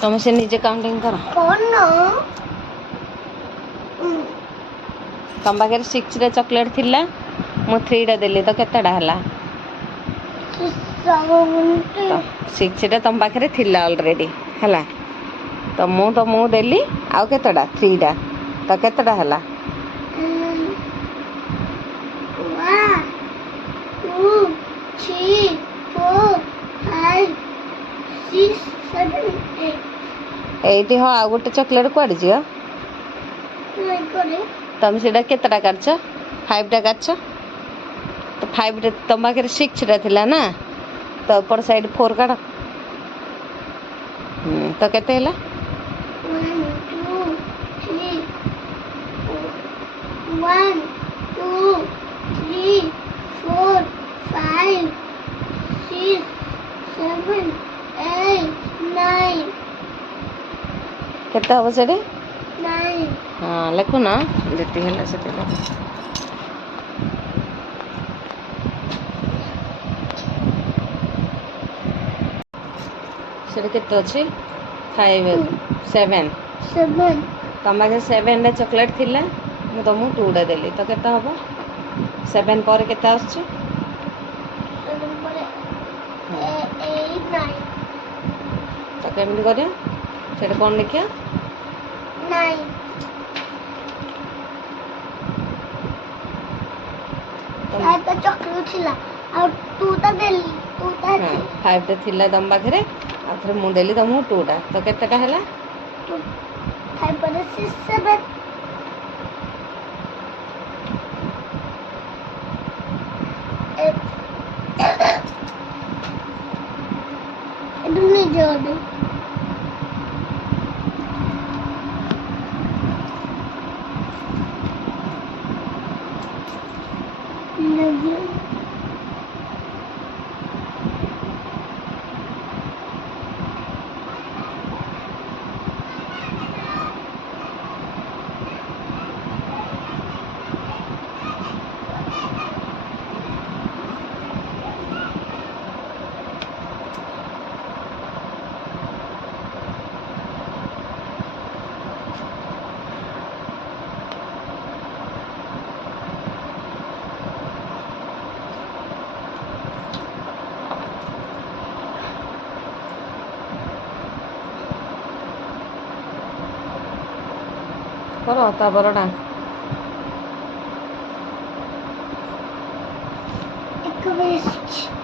तुम से निजे काउंटिंग कर तुम पाखे 6 रे चॉकलेट थिला मु 3 रे देली तो केतेडा हला 6 रे तुम पाखे थिला ऑलरेडी हला तो मु देली आउ केतेडा 3 डा तो केतेडा हला 1 2 3 4 5 6 7 8 एटी हाँ आ गोटे चॉकलेट कुआडे जियो तुम से केतेटा काटछ 5 टा काटछ तो 5 रे तुम पाखे 6 रे थिला ना तो ऊपर साइड 4 काट तो केते हला 1 2 3 4 5 6 7 8 9 केते हबो सेडे 9 हाँ लिखु ना जति हला सेते सेडे केते अछि 5 7 तुम पाखे 7 रे चॉकलेट थिला मु तुमको 2 डा देली तो केते हबो 7 पर केते आछी 7 पर 8 9 तो केमती करिया सेटा कोन लिखिया 9 तो चॉकलेट थिला और 2 ता देली 2 ता 5 टा थिला तुम पाखे आ थरे मु देली तुमको 2 डा तो केतेटा हला 5 पर 6 7 Ini jadi. Lagi. करो ता बरडा Egoist.